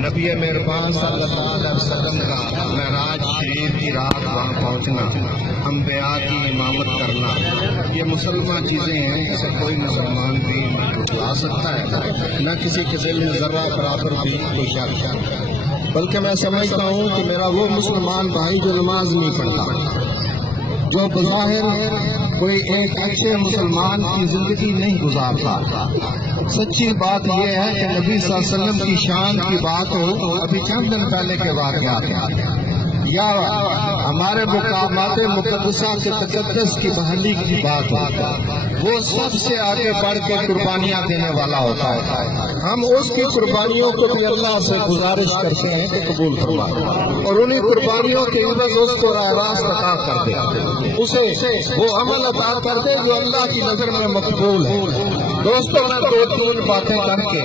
نبی مہربان صلی اللہ علیہ وسلم کا معراج شریف کی رات وہاں پہنچنا، انبیاء کی امامت کرنا، یہ مسلمان چیزیں ہیں جسے کوئی مسلمان بھی نہ ٹھکرا سکتا ہے، نہ کسی کے دل میں ذرہ برابر بھی کوئی شک۔ بلکہ میں سمجھتا ہوں کہ میرا وہ مسلمان بھائی جو نماز نہیں پڑھتا، جو بظاہر کوئی ایک اچھے مسلمان کی زندگی نہیں گزارتا، سچی بات یہ ہے کہ نبی صلی اللہ علیہ وسلم کی شان کی بات ہو، ابھی چند دن پہلے کے واقعات ہیں، یا ہمارے مقامات مقدسہ کے تقدس کی بحالی کی بات ہو، وہ سب سے آگے بڑھ کے قربانیاں دینے والا ہوتا ہے۔ ہم اس کی قربانیوں کو بھی اللہ سے گزارش کرتے ہیں کہ قبول فرمائے، اور انہی قربانیوں کے عوض اس کو راہ راست عطا کر دے، اسے وہ عمل عطا کر دے جو اللہ کی نظر میں مقبول ہے۔ دوستوں، میں دو تین باتیں کر کے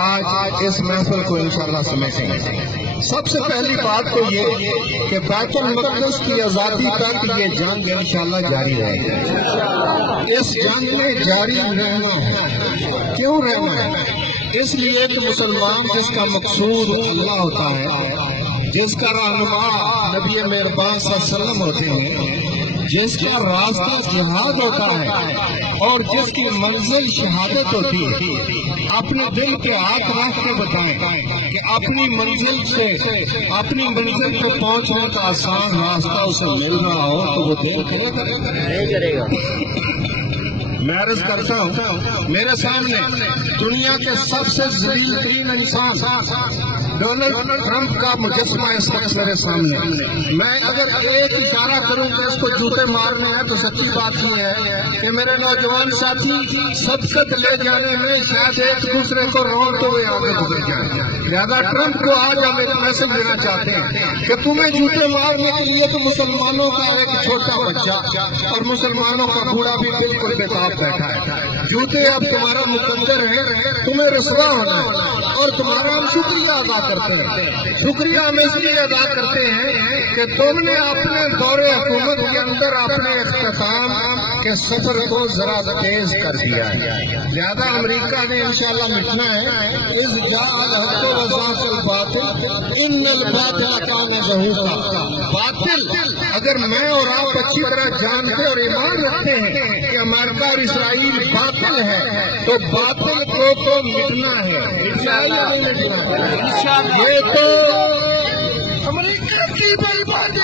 آج اس محفل کو انشاءاللہ سمیٹیں گے۔ سب سے پہلی بات تو یہ کہ بیت المقدس کی آزادی تک یہ جنگ انشاءاللہ جاری رہے گی۔ اس جنگ میں جاری رہنا ہے۔ کیوں رہنا ہے؟ اس لیے کہ مسلمان جس کا مقصود اللہ ہوتا ہے، جس کا رہنما نبی مہربان صلی اللہ علیہ وسلم ہوتے ہیں، جس کا راستہ جہاد ہوتا ہے اور جس کی منزل شہادت ہوتی ہے، اپنے دل پہ ہاتھ رکھ کے بتائیں کہ اپنی منزل سے اپنی منزل کو پہنچنے کا آسان راستہ اسے مل رہا ہو تو وہ دیر کرے گا۔ میں عرض کرتا ہوں، میرے سامنے دنیا کے سب سے ذلیل ترین انسان ڈونلڈ ٹرمپ کا مجسمہ اس وقت میرے سامنے۔ میں اگر ایک اشارہ کروں کہ اس کو جوتے مارنے ہیں تو سچی بات یہ ہے کہ میرے نوجوان ساتھی سبقت لے جانے میں شاید ایک دوسرے کو روتے ہوئے آگے گزر جائیں۔ لہذا ٹرمپ کو آج ہم ایک میسج دینا چاہتے ہیں کہ تمہیں جوتے مارنے کے لیے تو مسلمانوں کا ایک چھوٹا بچہ اور مسلمانوں کا بوڑھا بھی بالکل بیتاب بیٹھا ہے۔ جوتے اب تمہارا مقدر ہے، تمہیں رسوا ہونا ہے، اور تمہارا ہم شکریہ ادا کرتے ہیں۔ شکریہ ہم اس لیے ادا کرتے ہیں کہ تم نے اپنے دور حکومت کے اندر اپنے اختتام کے سفر کو ذرا تیز کر دیا ہے۔ زیادہ امریکہ نے انشاءاللہ مٹنا ہے۔ اذ جاء الحق وزهق الباطل ان الباطل كان زهوقا۔ باطل اگر میں اور آپ اچھی طرح جانتے اور ایمان رکھتے ہیں کہ امریکہ اور اسرائیل باطل ہے تو باطل کو تو مٹنا ہے۔ یہ تو امریکہ کی بربادی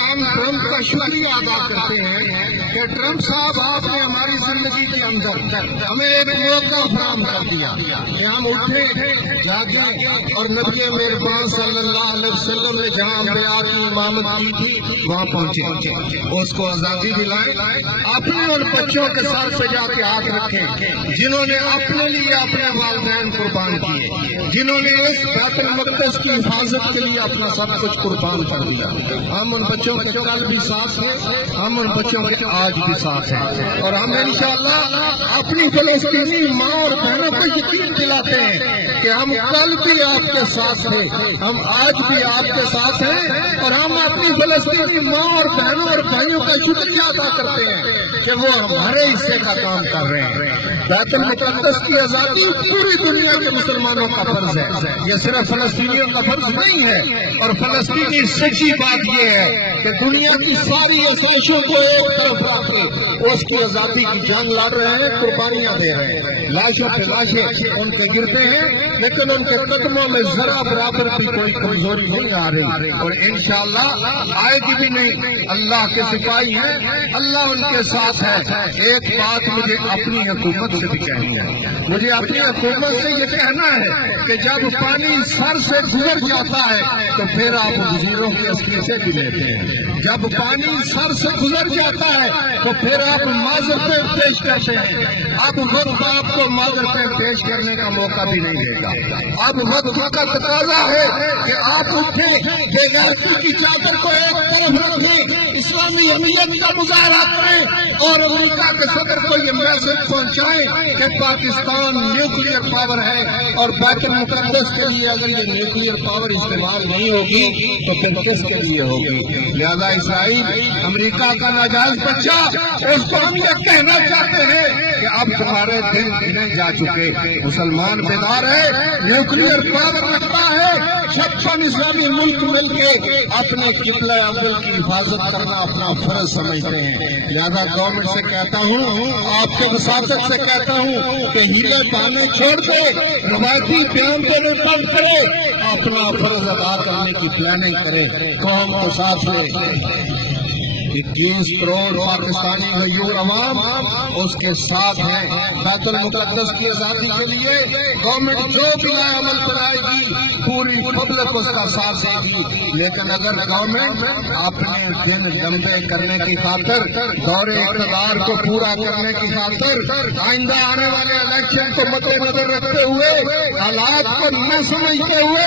ہم ٹرمپ کا شکریہ ادا کرتے ہیں کہ ٹرمپ صاحب آپ نے ہماری زندگی کے اندر ہمیں ایک موقع فراہم کر دیا کہ ہم اٹھیں، جاگیں اور نبی مہربان صلی اللہ علیہ وسلم نے جہاں انبیاء کی امامت کی تھی وہاں پہنچے، اس کو آزادی دلائیں، اپنے اور بچوں کے ساتھ پہ جا کے ہاتھ رکھیں جنہوں نے اپنے لیے اپنے والدین قربان کیے، جنہوں نے اس بیت المقدس کی حفاظت کے لیے اپنا سب کچھ قربان کر دیا۔ ہم ان بچوں کے کل بھی ساتھ ہیں، ہم ان بچوں کے آج بھی ساتھ ہیں، اور ہم انشاءاللہ اپنی فلسطینی ماں اور بہنوں کو یقین دلاتے ہیں کہ ہم کل بھی آپ کے ساتھ ہیں، ہم آج بھی آپ کے ساتھ ہیں، اور ہم اپنی فلسطینی ماں اور بہنوں اور بھائیوں کا شکریہ ادا کرتے ہیں کہ وہ ہمارے حصے کا کام کر رہے ہیں۔ بیت المقدس کی آزادی پوری دنیا کے مسلمانوں کا فرض ہے، یہ صرف فلسطینیوں کا فرض نہیں ہے، اور فلسطینی سچی بات یہ ہے کہ دنیا کی ساری آسائشوں کو ایک طرف رکھ کے اس کی آزادی کی جنگ لڑ رہے ہیں، قربانیاں دے رہے ہیں، لاشوں پہ لاشیں ان کے گرتے ہیں، لیکن ان کے قدموں میں ذرا برابر بھی کوئی کمزوری نہیں آ رہی، اور انشاءاللہ آئے گی بھی نہیں۔ اللہ کے سپاہی ہیں، اللہ ان کے ساتھ ہے۔ ایک بات مجھے اپنی حکومت سے بھی کہنی ہے، مجھے اپنی حکومت سے یہ کہنا ہے کہ جب پانی سر سے گزر جاتا ہے تو پھر آپ وزیروں کے استعفے بھی لیتے ہیں، جب پانی سر سے گزر جاتا ہے تو پھر آپ معذرتیں پیش کرتے ہیں۔ اب وقت آپ کو معذرتیں پیش کرنے کا موقع بھی نہیں دے گا۔ اب وقت کا تقاضا ہے کہ آپ اٹھیں، بے غیرتی کی چادر کو ایک طرف رکھیں، اسلامی اہمیت کا مظاہرہ کریں اور امریکہ کے صدر کو یہ میسج پہنچائیں کہ پاکستان نیوکلیئر پاور ہے اور بیت المقدس کے لیے اگر یہ نیوکلیئر پاور استعمال نہیں ہوگی تو پھر کس کے لیے ہوگی؟ لہذا اسرائیل امریکہ کا ناجائز بچہ، اس کو ہم یہ کہنا چاہتے ہیں کہ اب تمہارے دن گنے جا چکے، مسلمان بیدار ہے، نیوکلیئر پاور رکھتا ہے، 56 اسلامی ملک مل کے اپنے قبلہ اول کی حفاظت کرنا اپنا فرض سمجھتے ہیں۔ لہذا گورنمنٹ سے کہتا ہوں، آپ کے وساطت سے کہتا ہوں کہ ہیلے بہانے چھوڑ کے روایتی بیان پہ رد کرے، اپنا فرض ادا کرنے کی پلاننگ کرے، قوم کو ساتھ لے۔ 21 کروڑ پاکستانی غیور عوام اس کے ساتھ ہیں۔ بیت المقدس کی آزادی کے لیے گورنمنٹ جو بھی عمل کرائے گی پوری پبلک اس کا ساتھ دے گی، لیکن اگر گورنمنٹ اپنے دن لمبے کرنے کی خاطر، دور اقتدار کو پورا کرنے کی خاطر، آئندہ آنے والے الیکشن کو مد نظر رکھتے ہوئے، حالات کو نہ سمجھتے ہوئے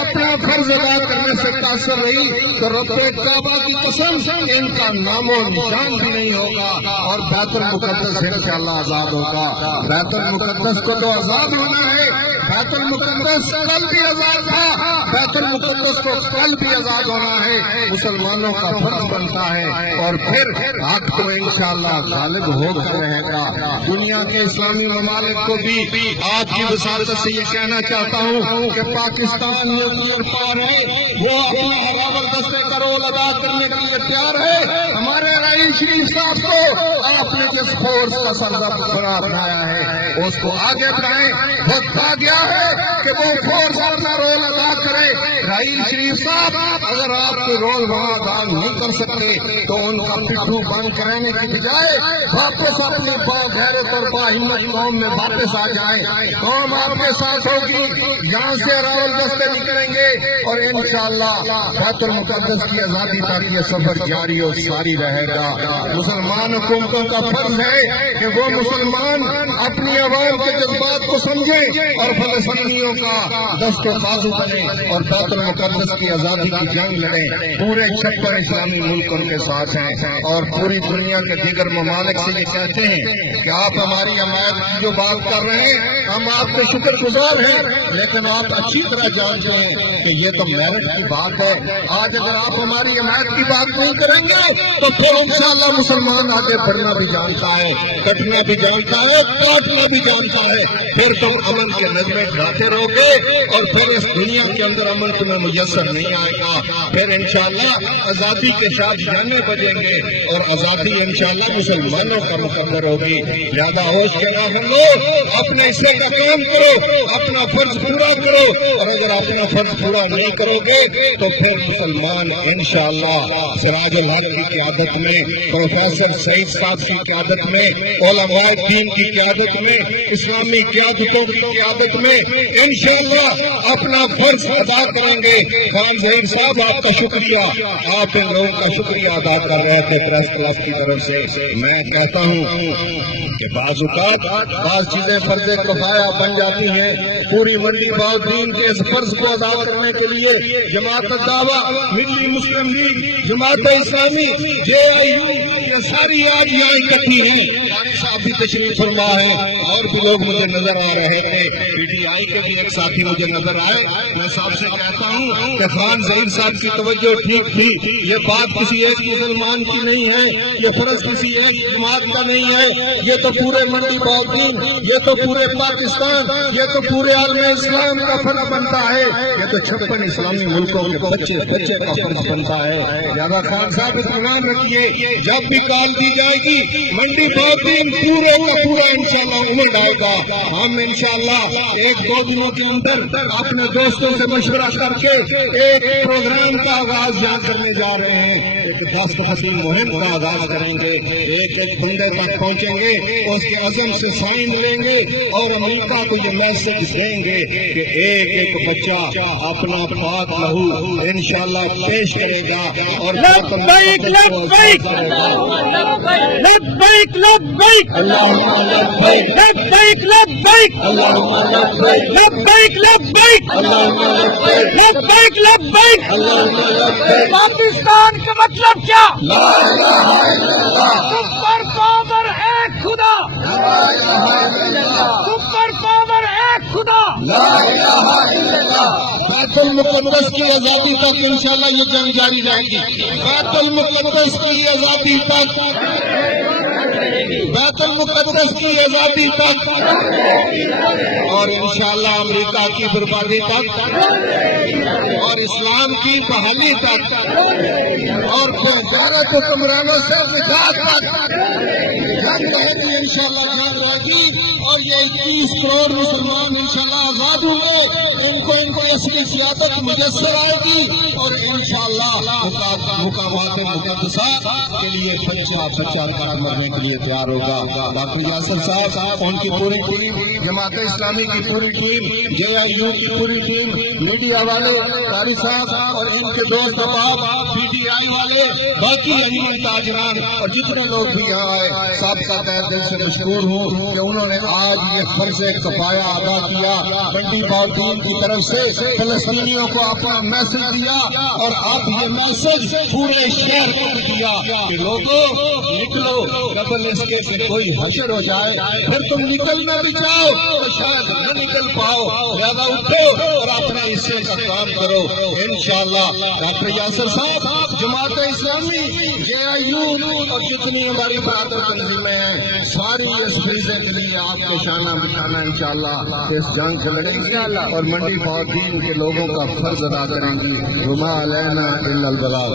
اپنا فرض ادا کرنے سے قاصر رہی تو رب کعبہ کی قسم ان کا نام و نشان بھی نہیں ہوگا اور بیت المقدس انشاءاللہ آزاد ہوگا۔ بیت المقدس کو تو آزاد ہونا ہے، بیت المقدس کل بھی آزاد تھا، بیت المقدس کو کل بھی آزاد ہونا ہے، مسلمانوں کا فرض بنتا ہے اور پھر حق تو انشاءاللہ غالب ہو کر رہے گا۔ دنیا کے اسلامی ممالک کو بھی آپ کی وساطت سے یہ کہنا چاہتا ہوں کہ پاکستان نیوکلیئر پاور ہے، وہ اپنا ہراور دستے کا رول ادا کرنے کے لیے تیار ہے۔ ہمارے رئیس شریف صاحب کو آپ نے جس فورس کا سربراہ اپنایا ہے اس کو آگے بڑھائیں، وقت آ گیا ہے کہ وہ فورس اپنا رول ادا کرے۔ رئیس شریف صاحب اگر آپ کو رول وہاں ادا نہیں کر سکتے تو ان کا پٹھو بند کرانے کی بجائے واپس اپنی غیرت اور باہمت قوم میں واپس آ جائیں، قوم آپ کے ساتھ ہوگی، یہاں سے راول دستے نکلیں گے اور انشاءاللہ بیت المقدس کی آزادی تک یہ سفر جاری اور ساری رہے گا۔ مسلمان حکومتوں کا فرض ہے کہ وہ مسلمان اپنی عوام کے جذبات کو سمجھیں اور فلسطینیوں کا دست و بازو بنے اور بیت المقدس کی آزادی کی جنگ لڑیں۔ پورے 56 اسلامی ملک ان کے ساتھ ہیں اور پوری دنیا کے دیگر ممالک سے یہ کہتے ہیں کہ آپ ہماری حمایت کی جو بات کر رہے ہیں ہم آپ کے شکر گزار ہیں، لیکن آپ اچھی طرح جانتے ہیں کہ یہ تو میرٹ کی بات ہے۔ آج اگر آپ ہماری حمایت کی بات نہیں کریں گے تو پھر انشاءاللہ مسلمان آگے بڑھنا بھی جانتا ہے، کٹنا بھی جانتا ہے، کاٹنا بھی جانتا ہے، پھر تم امن کے نظمیں ڈھاتے رہو گے اور پھر اس دنیا کے اندر امن تمہیں میسر نہیں آئے گا۔ پھر انشاءاللہ آزادی کے ساتھ جانے بجیں گے اور آزادی انشاءاللہ مسلمانوں کا مقدر ہوگی۔ لہذا ہوش کے ناخن لو، اپنے حصے کا کام کرو، اپنا فرض پورا کرو اور اگر اپنا فرض پورا نہیں کرو گے تو پھر مسلمان انشاءاللہ سراج الحق کی قیادت میں، پروفیسر سعید صاحب کی قیادت میں، علماء دین کی قیادت میں، اسلامی قیادتوں کی قیادت میں انشاءاللہ اپنا فرض ادا کریں گے۔ خان ظہیر صاحب آپ کا شکریہ، آپ ان لوگوں کا شکریہ ادا کر رہے تھے پریس کلب کی طرف سے۔ میں کہتا ہوں کہ بعض اوقات بعض چیزیں فرض کفایہ بن جاتی ہیں، پوری منڈی باؤ دین کے اس فرض کو ادا کرنے کے لیے جماعت الدعوہ، ملی مسلم لیگ، جماعت اسلامی، JIU، یہ ساری آج یہاں اکٹھی ہیں۔ قاری صاحب بھی تشریف فرما ہے اور بھی لوگ مجھے نظر آ رہے تھے، PTI کے بھی ایک ساتھی مجھے نظر آئے۔ میں صاحب سے کہتا ہوں کہ خان ظہیر صاحب کی توجہ ٹھیک تھی، یہ بات کسی ایک مسلمان کی نہیں ہے، یہ فرض کسی ایک جماعت کا نہیں ہے، یہ تو پورے منڈی باؤ دین، یہ تو پورے پاکستان، یہ تو پورے عالم اسلام کا فرض بنتا ہے، یہ تو 56 اسلامی ملکوں کے بچے کا فرض بنتا ہے۔ لہذا خان صاحب اطمینان رکھیے، جب بھی کال کی جائے گی منڈی باؤ دین پورے کا پورا انشاءاللہ امنڈ آئے گا۔ ہم انشاءاللہ 1-2 دنوں کے اندر اپنے دوستوں سے مشورہ کر کے ایک پروگرام کا آغاز کرنے جا رہے ہیں، ایک دستخطی مہم کا آغاز کریں گے، ایک بندے تک پہنچیں گے، اس کے عزم سے سائن لیں گے اور امریکہ کو یہ میسج دیں گے کہ ایک بچہ اپنا پاک لہو انشاءاللہ پیش کرے گا اور لبیک لبیک لبیک لبیک لبیک لبیک لبیک لبیک لبیک لبیک لبیک پاکستان کا مطلب کیا؟ سپر پاور ہے خدا، سپر پاور ہے خدا۔ بیت المقدس کی آزادی تک انشاءاللہ یہ جنگ جاری رہے گی۔ بیت المقدس کی آزادی تک، بیت المقدس کی آزادی تک، اور انشاءاللہ امریکہ کی بربادی تک، اور اسلام کی بحالی تک، اور غیرت حکمرانوں سے نجات تک جنگ رہے گی انشاءاللہ، جنگ رہے گی۔ اور یہ 21 کروڑ مسلمان انشاءاللہ آزاد ہوں گے، ان کو اصلی سیادت میسر آئے گی، اور انشاءاللہ مقامات مقدسہ کے لیے بچہ مرنے کے لیے تیار ہوگا۔ ڈاکٹر یاسر صاحب، ان کی پوری ٹیم، جماعت اسلامی کی پوری ٹیم، جے آئی یو کی پوری ٹیم، میڈیا والے، قاری صاحب اور ان کے دوست احباب، پی ٹی آئی والے، باقی انجمن تاجران اور جتنے لوگ بھی یہاں آئے، سب کا تہ دل سے مشکور ہوں کہ انہوں نے آج یہ فرض کفایہ ادا کیا۔ منڈی باؤدین کی طرف سے فلسطینیوں کو اپنا میسج دیا، اور اب یہ میسج پورے شہر کو بھی دیا کہ لوگوں نکلو، قبل اس کے کہ کوئی حشر ہو جائے، پھر تم نکلنا بھی چاہو تو شاید نہ نکل پاؤ، لہذا اٹھو اور اپنا حصے کا کام کرو انشاءاللہ۔ ڈاکٹر یاسر صاحب، جماعت اسلامی، جے آئی یو اور جتنی ہماری برادر تنظیمیں ہیں، ساری اس فریضے کے لیے آپ کو شانہ بشانہ انشاءاللہ اس جنگ سے لڑیں گے، اور منڈی خواتین کے لوگوں کا فرض ادا کریں گی۔ وما علینا الا البلاغ۔